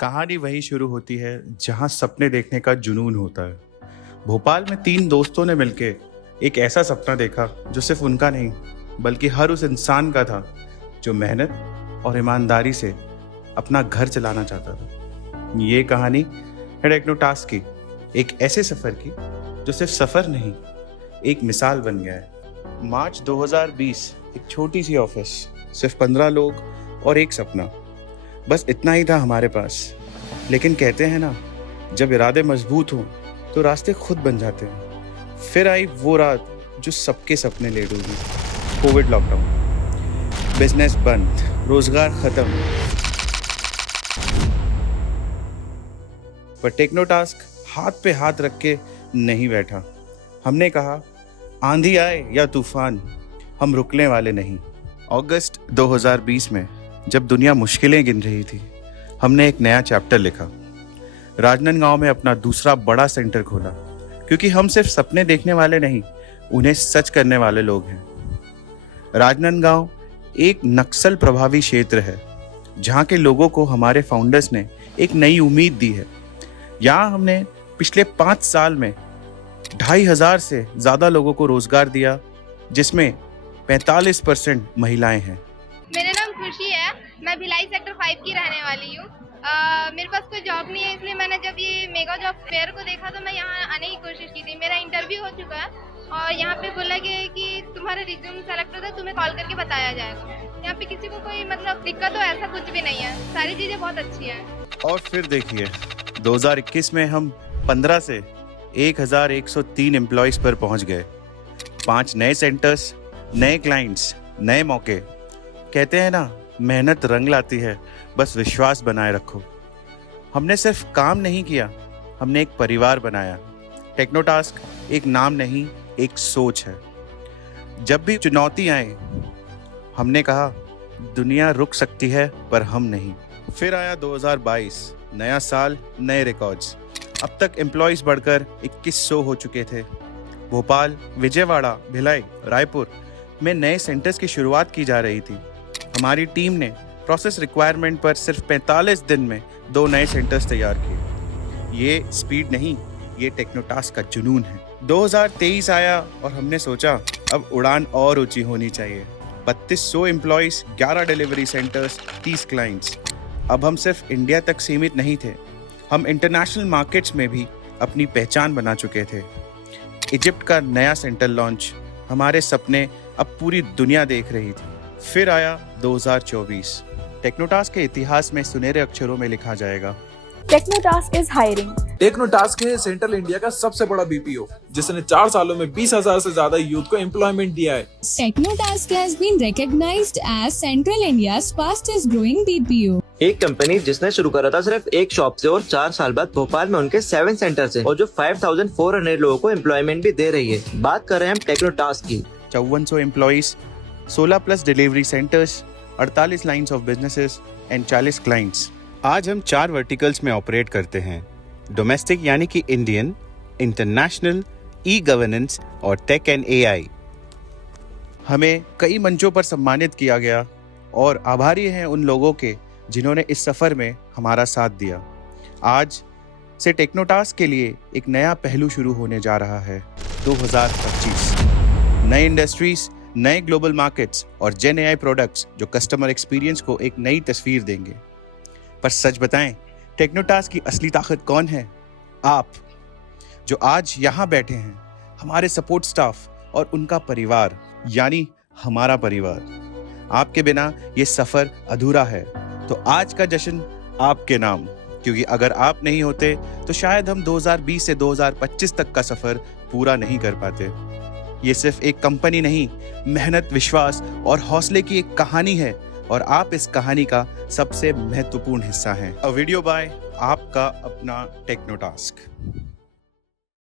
कहानी वहीं शुरू होती है जहां सपने देखने का जुनून होता है। भोपाल में 3 दोस्तों ने मिलके एक ऐसा सपना देखा जो सिर्फ उनका नहीं बल्कि हर उस इंसान का था जो मेहनत और ईमानदारी से अपना घर चलाना चाहता था। ये कहानी है टेक्नोटास्क की, एक ऐसे सफ़र की जो सिर्फ सफ़र नहीं, एक मिसाल बन गया है। मार्च 2020, एक छोटी सी ऑफिस, सिर्फ 15 लोग और एक सपना, बस इतना ही था हमारे पास। लेकिन कहते हैं ना, जब इरादे मजबूत हों तो रास्ते खुद बन जाते हैं। फिर आई वो रात जो सबके सपने ले डूबी। कोविड लॉकडाउन, बिजनेस बंद, रोजगार खत्म, पर टेक्नोटास्क हाथ पे हाथ रख के नहीं बैठा। हमने कहा, आंधी आए या तूफान, हम रुकने वाले नहीं। अगस्त 2020 में जब दुनिया मुश्किलें गिन रही थी, हमने एक नया चैप्टर लिखा। राजनांदगांव में अपना दूसरा बड़ा सेंटर खोला, क्योंकि हम सिर्फ सपने देखने वाले नहीं, उन्हें सच करने वाले लोग हैं। राजनांदगांव एक नक्सल प्रभावी क्षेत्र है, जहाँ के लोगों को हमारे फाउंडर्स ने एक नई उम्मीद दी है। यहाँ हमने पिछले 5 साल में 2500 से ज़्यादा लोगों को रोजगार दिया, जिसमें 45% महिलाएं हैं। मेरा नाम खुशी है, मैं भिलाई सेक्टर 5 की रहने वाली हूँ। मेरे पास कोई जॉब नहीं है, इसलिए मैंने जब ये मेगा जॉब फेयर को देखा तो मैं यहाँ आने की कोशिश की थी। मेरा इंटरव्यू हो चुका है और यहाँ पे बोला गया है कि तुम्हारा रिज्यूम सेलेक्ट होता है, तुम्हें कॉल करके बताया जाएगा। यहाँ पे किसी को कोई दिक्कत हो ऐसा कुछ भी नहीं है, सारी चीज़ें बहुत अच्छी हैं। और फिर देखिए, 2021 में हम 15 से 1103 एम्प्लॉयज़ पर पहुँच गए। 5 नए सेंटर्स, नए क्लाइंट्स, नए मौके। कहते हैं ना, मेहनत रंग लाती है, बस विश्वास बनाए रखो। हमने सिर्फ काम नहीं किया, हमने एक परिवार बनाया। टेक्नोटास्क एक नाम नहीं, एक सोच है। जब भी चुनौती आए, हमने कहा, दुनिया रुक सकती है पर हम नहीं। फिर आया 2022, नया साल, नए रिकॉर्ड्स। अब तक एम्प्लॉयज़ बढ़कर 2100 हो चुके थे। भोपाल, विजयवाड़ा, भिलाई, रायपुर में नए सेंटर्स की शुरुआत की जा रही थी। हमारी टीम ने प्रोसेस रिक्वायरमेंट पर सिर्फ 45 दिन में 2 नए सेंटर्स तैयार किए। ये स्पीड नहीं, ये टेक्नोटास्क का जुनून है। 2023 आया और हमने सोचा, अब उड़ान और ऊंची होनी चाहिए। 3200 एम्प्लॉयज़, 11 डिलीवरी सेंटर्स, 30 क्लाइंट्स। अब हम सिर्फ इंडिया तक सीमित नहीं थे, हम इंटरनेशनल मार्केट्स में भी अपनी पहचान बना चुके थे। इजिप्ट का नया सेंटर लॉन्च, हमारे सपने अब पूरी दुनिया देख रही थी। फिर आया 2024, टेक्नोटास्क के इतिहास में सुनहरे अक्षरों में लिखा जाएगा, टेक्नोटास्क इज हायरिंग। टेक्नोटास्क है सेंट्रल इंडिया का सबसे बड़ा बीपीओ, जिसने 4 सालों में 20,000 से ज्यादा यूथ को एम्प्लॉयमेंट दिया है। Technotask has been recognized as Central India's fastest growing BPO. एक कंपनी जिसने शुरू करा था सिर्फ एक शॉप से और 4 साल बाद भोपाल में उनके 7 सेंटर से, और जो 5400 लोगों को एम्प्लॉयमेंट भी दे रही है। बात कर रहे हैं हम टेक्नोटास्क की। 5400 employees, 16+ delivery centres, 48 lines of businesses and 40 clients. आज हम 4 वर्टिकल्स में ऑपरेट करते हैं। डोमेस्टिक यानी कि इंडियन, इंटरनेशनल, ई गवर्नेंस और टेक एंड एआई। हमें कई मंचों पर सम्मानित किया गया और आभारी हैं उन लोगों के जिन्होंने इस सफ़र में हमारा साथ दिया। आज से टेक्नोटास्क के लिए एक नया पहलू शुरू होने जा रहा है। 2025 नए इंडस्ट्रीज, नए ग्लोबल मार्केट्स और जेन एआई प्रोडक्ट्स जो कस्टमर एक्सपीरियंस को एक नई तस्वीर देंगे। पर सच बताएं, टेक्नोटास्क की असली ताकत कौन है? आप, जो आज यहाँ बैठे हैं, हमारे सपोर्ट स्टाफ और उनका परिवार, यानी हमारा परिवार। आपके बिना ये सफ़र अधूरा है। तो आज का जश्न आपके नाम, क्योंकि अगर आप नहीं होते तो शायद हम 2020 से 2025 तक का सफ़र पूरा नहीं कर पाते। ये सिर्फ एक कंपनी नहीं, मेहनत, विश्वास और हौसले की एक कहानी है, और आप इस कहानी का सबसे महत्वपूर्ण हिस्सा हैं। अ वीडियो बाय आपका अपना टेक्नोटास्क।